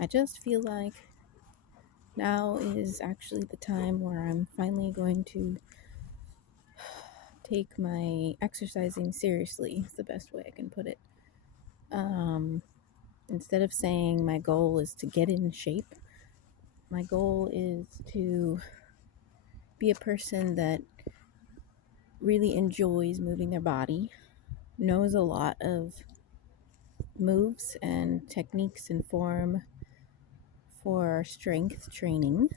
I just feel like now is actually the time where I'm finally going to take my exercising seriously, is the best way I can put it. Um, Instead of saying my goal is to get in shape, my goal is to be a person that really enjoys moving their body, knows a lot of moves and techniques and form for strength training,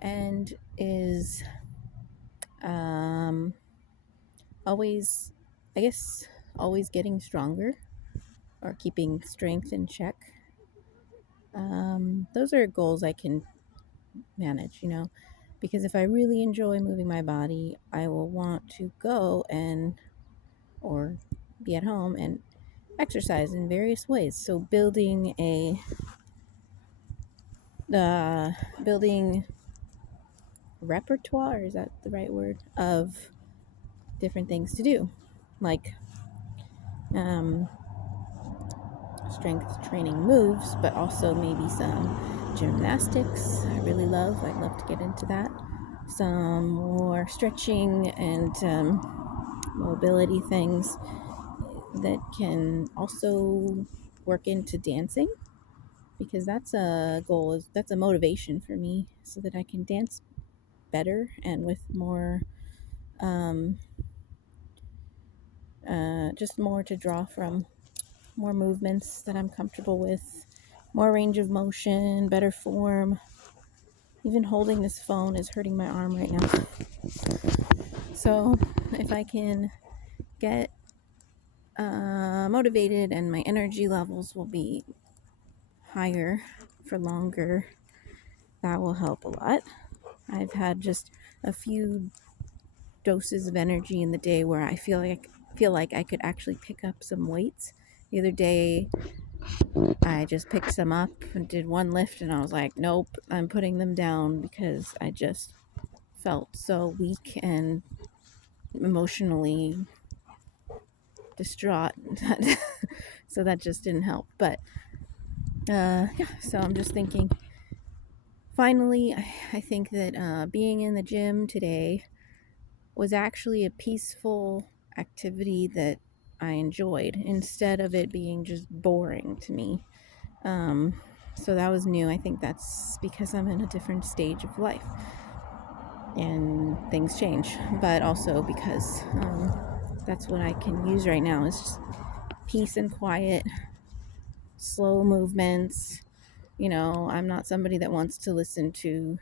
and is um, always, I guess, always getting stronger or keeping strength in check. Those are goals I can manage, because if I really enjoy moving my body, I will want to go and or be at home and exercise in various ways. So uh, building repertoire, is that the right word, of different things to do, like um, strength training moves, but also maybe some gymnastics. I'd love to get into that. Some more stretching and mobility things that can also work into dancing, because that's a motivation for me so that I can dance better and with more um, just more to draw from, more movements that I'm comfortable with, more range of motion, better form. Even holding this phone is hurting my arm right now. So if I can get motivated and my energy levels will be higher for longer, that will help a lot. I've had just a few doses of energy in the day where I feel like I could actually pick up some weights. The other day I just picked some up and did one lift, and I was like, nope, I'm putting them down because I just felt so weak and emotionally distraught. So that just didn't help. But yeah, so I'm just thinking, finally, I think that being in the gym today was actually a peaceful activity that I enjoyed instead of it being just boring to me. Um, so that was new. I think that's because I'm in a different stage of life and things change, but also because that's what I can use right now is just peace and quiet, slow movements. I'm not somebody that wants to listen to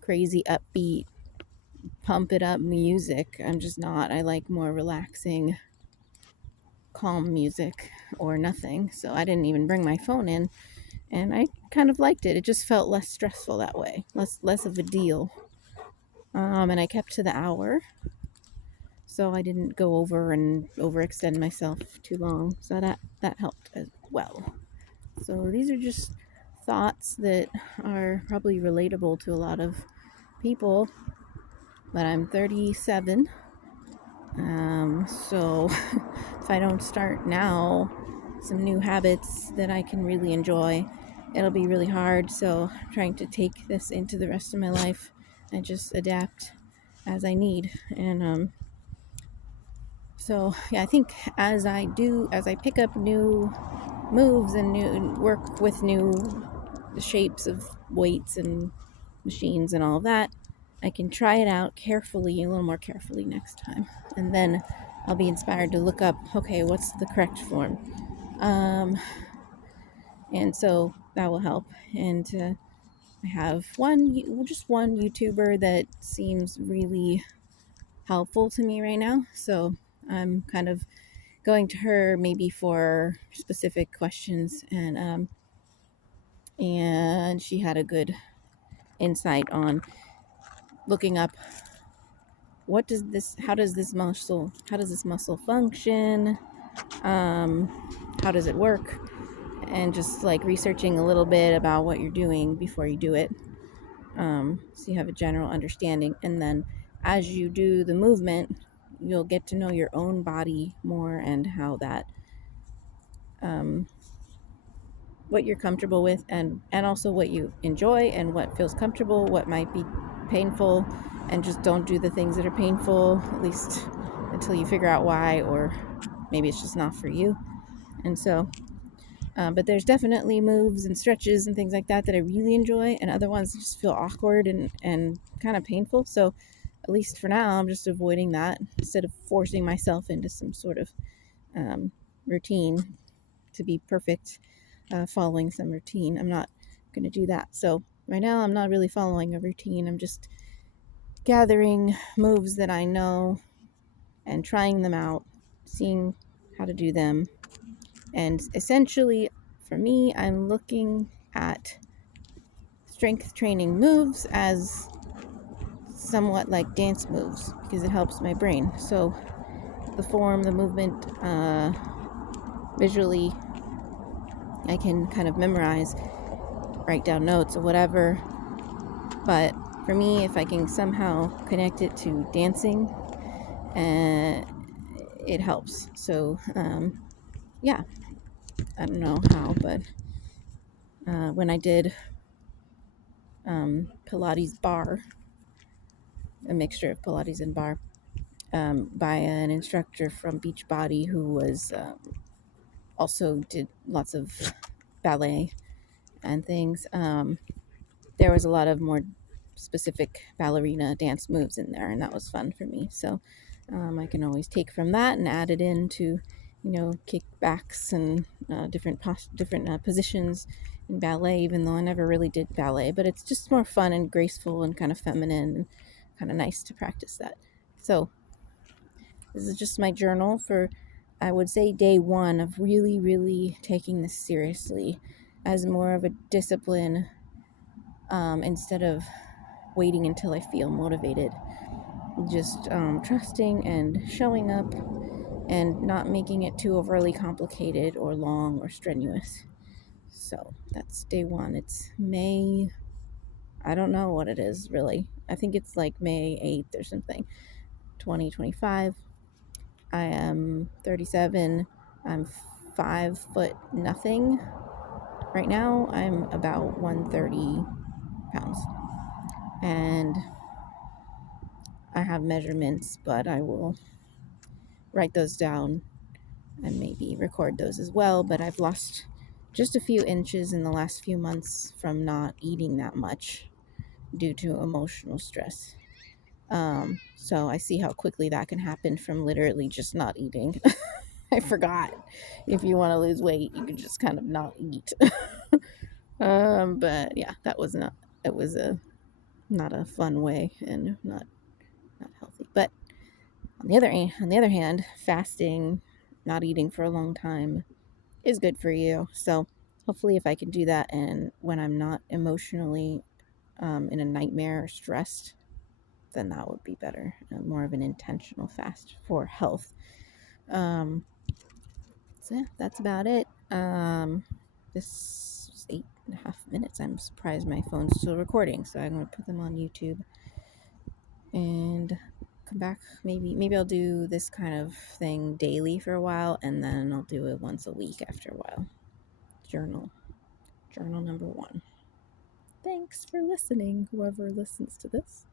crazy upbeat, pump it up music. I'm just not. I like more relaxing, calm music or nothing. So I didn't even bring my phone in, and I kind of liked it. It just felt less stressful that way, less of a deal. And I kept to the hour, so I didn't go over and overextend myself too long. So that helped as well. So these are just thoughts that are probably relatable to a lot of people. But I'm 37, so if I don't start now some new habits that I can really enjoy, it'll be really hard. So I'm trying to take this into the rest of my life and just adapt as I need. And so yeah, I think as I pick up new moves and new work with new shapes of weights and machines and all of that, I can try it out carefully, a little more carefully next time. And then I'll be inspired to look up, okay, what's the correct form? Um, and so that will help. And I have just one YouTuber that seems really helpful to me right now. So I'm kind of going to her maybe for specific questions, and she had a good insight on looking up how does this muscle function, um, how does it work, and just like researching a little bit about what you're doing before you do it, so you have a general understanding, and then as you do the movement you'll get to know your own body more and how that um, what you're comfortable with, and also what you enjoy and what feels comfortable, what might be painful, and just don't do the things that are painful, at least until you figure out why, or maybe it's just not for you. And so but there's definitely moves and stretches and things like that that I really enjoy, and other ones that just feel awkward and kind of painful. So at least for now, I'm just avoiding that instead of forcing myself into some sort of um, routine to be perfect, following some routine. I'm not going to do that. So right now, I'm not really following a routine. I'm just gathering moves that I know and trying them out, seeing how to do them. And essentially, for me, I'm looking at strength training moves as somewhat like dance moves because it helps my brain. So the form, the movement, visually, I can kind of memorize, write down notes or whatever. But for me, if I can somehow connect it to dancing, uh, it helps. So yeah, I don't know how, but when I did Pilates bar, a mixture of Pilates and bar, by an instructor from Beachbody who was also did lots of ballet and things. There was a lot of more specific ballerina dance moves in there, and that was fun for me. So I can always take from that and add it into, kickbacks and different positions in ballet. Even though I never really did ballet, but it's just more fun and graceful and kind of feminine and kind of nice to practice that. So this is just my journal for, I would say, day one of really, really taking this seriously as more of a discipline, instead of waiting until I feel motivated. Just trusting and showing up and not making it too overly complicated or long or strenuous. So that's day one. It's May, I don't know what it is really. I think it's like May 8th or something, 2025. I am 37. I'm 5 foot nothing. Right now, I'm about 130 pounds. And I have measurements, but I will write those down and maybe record those as well. But I've lost just a few inches in the last few months from not eating that much due to emotional stress. So I see how quickly that can happen from literally just not eating. I forgot. If you want to lose weight, you can just kind of not eat. But yeah, that was not. It was a not a fun way and not healthy. But on the other hand, fasting, not eating for a long time, is good for you. So hopefully, if I can do that, and when I'm not emotionally in a nightmare or stressed, then that would be better. More of an intentional fast for health. Um, So yeah, that's about it. This is 8.5 minutes. I'm surprised my phone's still recording, so I'm gonna put them on YouTube and come back. Maybe I'll do this kind of thing daily for a while, and then I'll do it once a week after a while. Journal number one. Thanks for listening, whoever listens to this.